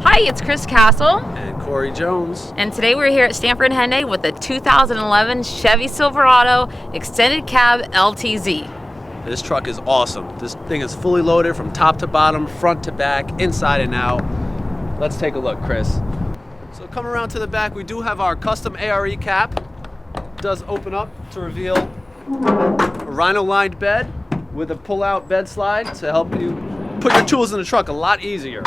Hi, it's Criss Castle. And Corey Jones. And today we're here at Stamford Hyundai with the 2011 Chevy Silverado Extended Cab LTZ. This truck is awesome. This thing is fully loaded from top to bottom, front to back, inside and out. Let's take a look, Chris. So come around to the back, we do have our custom ARE cap. It does open up to reveal a rhino-lined bed with a pull-out bed slide to help you put your tools in the truck a lot easier.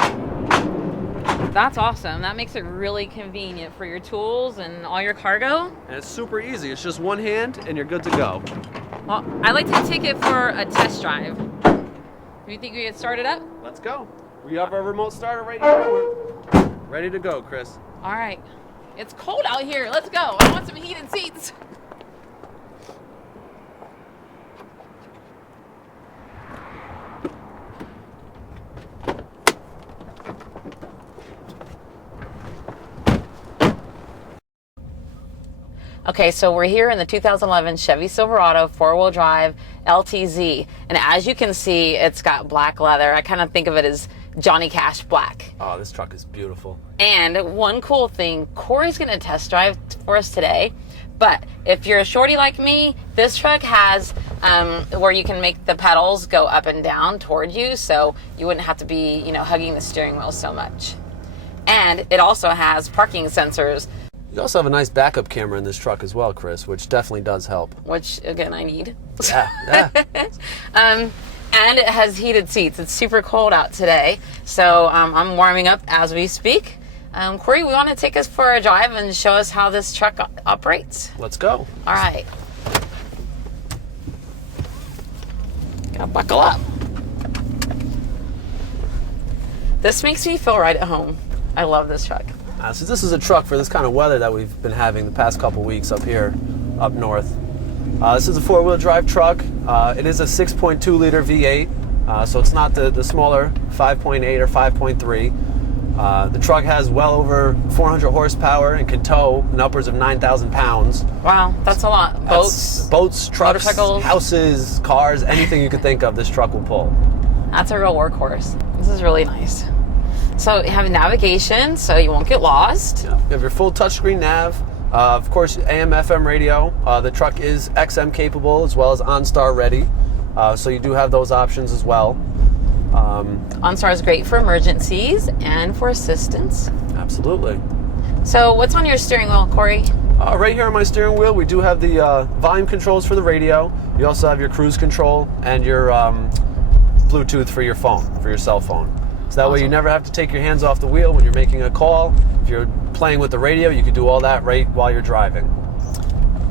That's awesome. That makes it really convenient for your tools and all your cargo. And it's super easy. It's just one hand and you're good to go. Well, I'd like to take it for a test drive. Do you think we get started up? Let's go. We have our remote starter right here. We're ready to go, Chris. All right. It's cold out here. Let's go. I want some heated seats. Okay, so we're here in the 2011 Chevy Silverado 4-wheel drive LTZ. And as you can see, it's got black leather. I kind of think of it as Johnny Cash black. Oh, this truck is beautiful. And one cool thing, Corey's going to test drive for us today. But if you're a shorty like me, this truck has where you can make the pedals go up and down toward you, so you wouldn't have to be, hugging the steering wheel so much. And it also has parking sensors. You also have a nice backup camera in this truck as well, Chris, which definitely does help. Which, again, I need. Yeah. And it has heated seats. It's super cold out today, so I'm warming up as we speak. Corey, we want to take us for a drive and show us how this truck operates. Let's go. All right. Gotta buckle up. This makes me feel right at home. I love this truck. So this is a truck for this kind of weather that we've been having the past couple weeks up here, up north. This is a 4-wheel drive truck. It is a 6.2 liter V8, so it's not the smaller 5.8 or 5.3. The truck has well over 400 horsepower and can tow an upwards of 9,000 pounds. Wow, that's a lot. Boats, trucks, motorcycles, houses, cars, anything you could think of, this truck will pull. That's a real workhorse. This is really nice. So you have navigation, so you won't get lost. Yeah. You have your full touchscreen nav. Of course, AM, FM radio. The truck is XM capable as well as OnStar ready. So you do have those options as well. OnStar is great for emergencies and for assistance. Absolutely. So what's on your steering wheel, Corey? Right here on my steering wheel, we do have the volume controls for the radio. You also have your cruise control and your Bluetooth for your phone, for your cell phone. So that way you never have to take your hands off the wheel when you're making a call. If you're playing with the radio, you can do all that right while you're driving.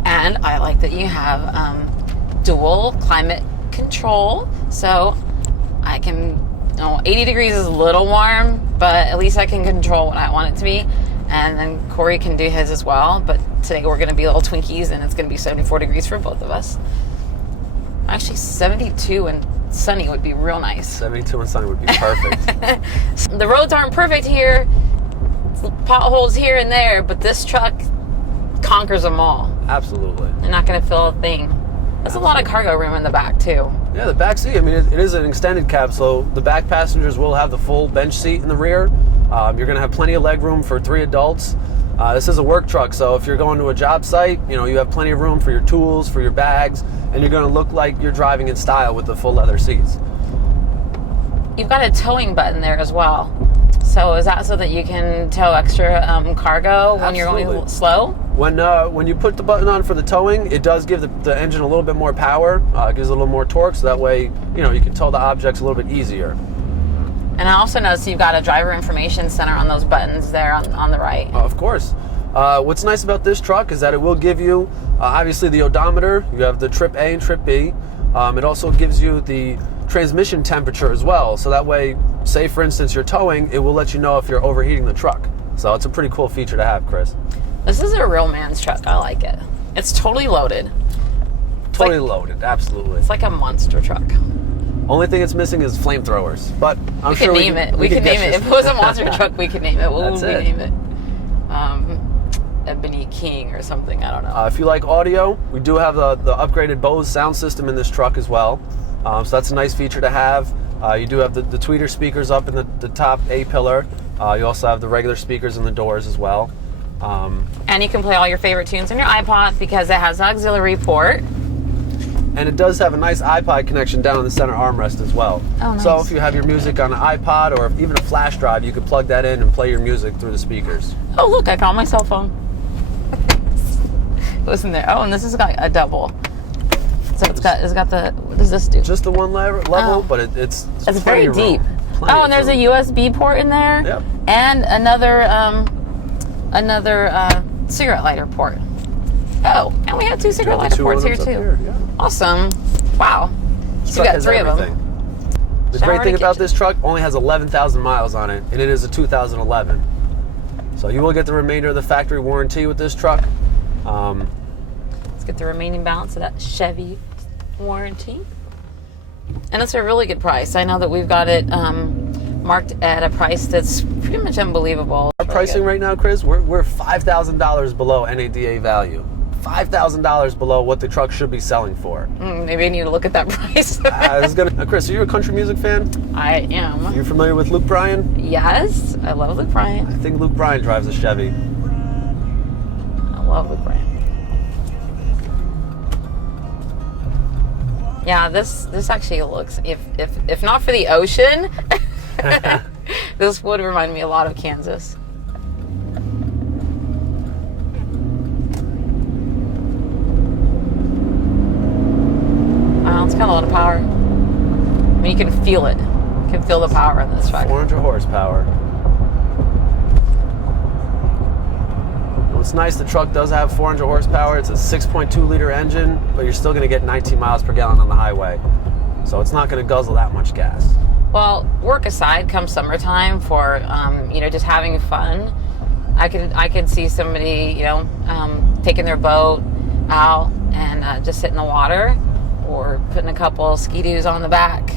And I like that you have dual climate control. So I can, 80 degrees is a little warm, but at least I can control what I want it to be. And then Corey can do his as well. But today we're going to be little Twinkies, and it's going to be 74 degrees for both of us. Actually, 72 and sunny would be real nice. 72 and sunny would be perfect. The roads aren't perfect here. Potholes here and there, but this truck conquers them all. Absolutely. They're not going to feel a thing. There's a lot of cargo room in the back, too. Yeah, the back seat, it is an extended cab, so the back passengers will have the full bench seat in the rear. You're going to have plenty of leg room for 3 adults. This is a work truck, so if you're going to a job site, you have plenty of room for your tools, for your bags, and you're going to look like you're driving in style with the full leather seats. You've got a towing button there as well. So is that so that you can tow extra cargo when you're going slow? When you put the button on for the towing, it does give the engine a little bit more power, gives it a little more torque, so that way you can tow the objects a little bit easier. And I also noticed you've got a driver information center on those buttons there on the right. Of course. What's nice about this truck is that it will give you, obviously, the odometer. You have the trip A and trip B. It also gives you the transmission temperature as well. So that way, say for instance you're towing, it will let you know if you're overheating the truck. So it's a pretty cool feature to have, Chris. This is a real man's truck. I like it. It's totally loaded. Totally loaded, absolutely. It's like a monster truck. Only thing it's missing is flamethrowers, but I'm sure we can name it. We could name it. If it was a monster truck, we could name it. What would we name it? Ebony King or something. I don't know. If you like audio, we do have the upgraded Bose sound system in this truck as well. So that's a nice feature to have. You do have the tweeter speakers up in the top A pillar. You also have the regular speakers in the doors as well. And you can play all your favorite tunes on your iPod because it has an auxiliary port. And it does have a nice iPod connection down in the center armrest as well. Oh, nice. So if you have your music on an iPod or even a flash drive, you can plug that in and play your music through the speakers. Oh, look, I found my cell phone. Listen there. Oh, and this has got a double. So it's got the, what does this do? Just the one level, but it's very deep. Oh, and there's a USB port in there. Yep. And another cigarette lighter port. Oh, and we have 2 cigarette lighter ports here too. Yeah. Awesome. Wow. So we got 3 of them. The great thing about this truck only has 11,000 miles on it, and it is a 2011. So you will get the remainder of the factory warranty with this truck. Let's get the remaining balance of that Chevy warranty. And it's a really good price. I know that we've got it marked at a price that's pretty much unbelievable. Our pricing right now, Chris, we're $5,000 below NADA value. $5,000 below what the truck should be selling for. Maybe I need to look at that price. Chris, are you a country music fan? I am. You familiar with Luke Bryan? Yes, I love Luke Bryan. I think Luke Bryan drives a Chevy. I love Luke Bryan. Yeah, this actually looks, if not for the ocean, this would remind me a lot of Kansas. Wow, it's got a lot of power. I mean, you can feel it. You can feel the power in this truck. 400 horsepower. What's nice, the truck does have 400 horsepower. It's a 6.2 liter engine, but you're still going to get 19 miles per gallon on the highway. So it's not going to guzzle that much gas. Well, work aside, come summertime for just having fun, I could see somebody taking their boat out and just sit in the water, or putting a couple ski-doos on the back.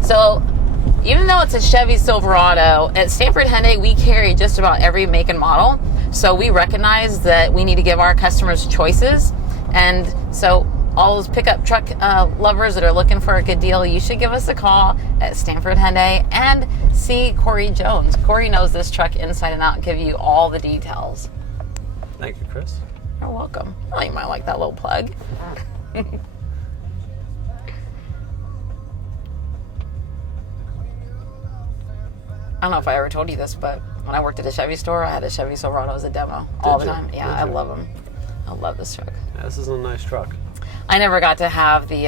So even though it's a Chevy Silverado, at Stamford Hyundai we carry just about every make and model. So we recognize that we need to give our customers choices. And so all those pickup truck lovers that are looking for a good deal, you should give us a call at Stamford Hyundai and see Corey Jones. Corey knows this truck inside and out and give you all the details. Thank you, Chris. You're welcome. Oh, you might like that little plug. I don't know if I ever told you this, but when I worked at a Chevy store, I had a Chevy Silverado as a demo all the time. Yeah, I love them. I love this truck. Yeah, this is a nice truck. I never got to have the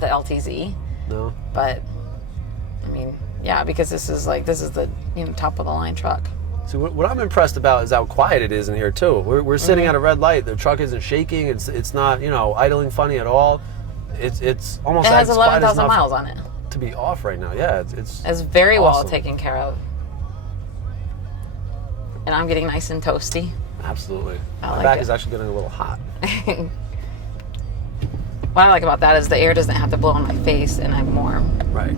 LTZ. No. But I mean, yeah, because this is the top of the line truck. So what I'm impressed about is how quiet it is in here too. We're sitting at a red light. The truck isn't shaking. It's not idling funny at all. It's almost. It has 11,000 miles on it. To be off right now, yeah, it's very awesome. well taken care of. And I'm getting nice and toasty. Absolutely. My back is actually getting a little hot. What I like about that is the air doesn't have to blow on my face, and I'm warm. Right.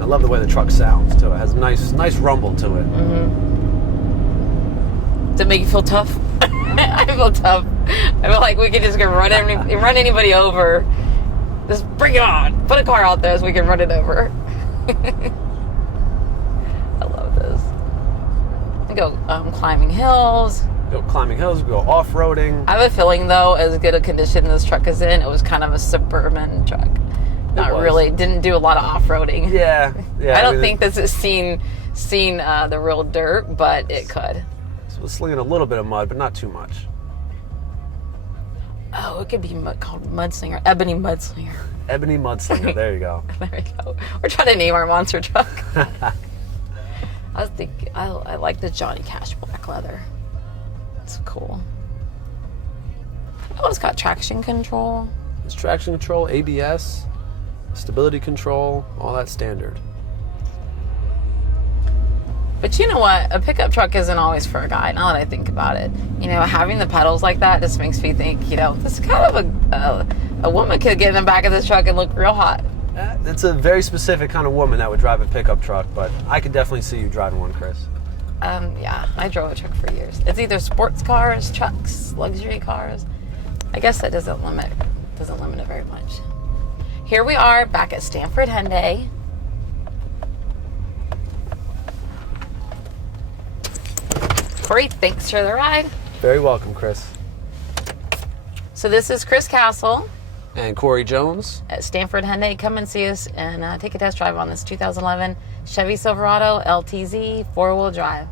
I love the way the truck sounds too. It has a nice rumble to it. Mm-hmm. Does it make you feel tough? I feel tough. I feel like we could just go run anybody over. Just bring it on. Put a car out there so we can run it over. I love this. We go climbing hills. Go climbing hills, go off-roading. I have a feeling, though, as good a condition this truck is in, it was kind of a suburban truck. Didn't do a lot of off-roading. Yeah. I don't think this has seen the real dirt, but it could. So it's slinging a little bit of mud, but not too much. Oh, it could be called Mudslinger. Ebony Mudslinger. Ebony Mudslinger, there you go. There we go. We're trying to name our monster truck. I like the Johnny Cash black leather. It's cool. Oh, it's got traction control. It's traction control, ABS, stability control, all that standard. But you know what? A pickup truck isn't always for a guy, now that I think about it. Having the pedals like that just makes me think, this is kind of a woman could get in the back of this truck and look real hot. It's a very specific kind of woman that would drive a pickup truck, but I could definitely see you driving one, Chris. Yeah, I drove a truck for years. It's either sports cars, trucks, luxury cars. I guess that doesn't limit it very much. Here we are back at Stamford Hyundai. Corey, thanks for the ride. Very welcome, Chris. So this is Criss Castle And Corey Jones. at Stamford Hyundai. Come and see us and take a test drive on this 2011 Chevy Silverado LTZ 4-wheel drive.